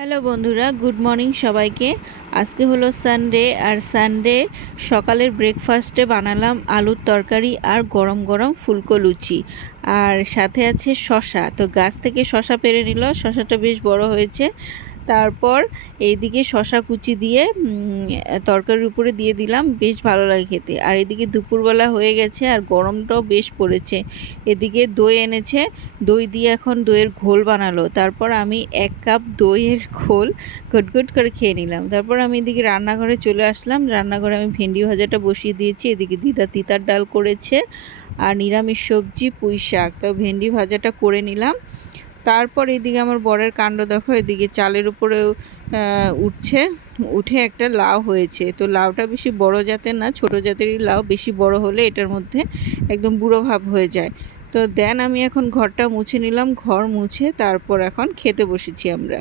Hello বন্ধুরা, good morning সবাইকে। আজকে হলো সানডে, আর সানডে সকালের ব্রেকফাস্টে বানালাম আলুর তরকারি আর গরম গরম ফুলকো লুচি, আর সাথে আছে শশা। তো গাছ থেকে শশা পেড়ে নিল, শশাটা বেশ বড় হয়েছে। তারপর এইদিকে শশা কুচি দিয়ে তরকারির উপরে দিয়ে দিলাম, বেশ ভালো লাগে খেতে। আর এদিকে দুপুরবেলা হয়ে গেছে আর গরমটাও বেশ পড়েছে। এদিকে দই এনেছে, দই দিয়ে এখন দইয়ের ঘোল বানালো। তারপর আমি 1 কাপ দইয়ের ঘোল ঘটঘট করে খেয়ে নিলাম। তারপর আমি এদিকে রান্নাঘরে চলে আসলাম। রান্নাঘরে আমি ভেন্ডি ভাজাটা বসিয়ে দিয়েছি। এদিকে দিদা তিতার ডাল করেছে আর নিরামিষ সবজি পুঁই শাক। তো ভেন্ডি ভাজাটা করে নিলাম। তারপর এদিকে আমার বরের কাণ্ড দেখো, এদিকে চালের উপরে উঠছে, উঠে একটা লাউ হয়েছে। তো লাউটা বেশি বড় জাতের না, ছোট জাতেরই লাউ। বেশি বড় হলে এটার মধ্যে একদম বুড়ো ভাব হয়ে যায়। তো দেন আমি এখন ঘরটা মুছে নিলাম, ঘর মুছে তারপর এখন খেতে বসেছি আমরা।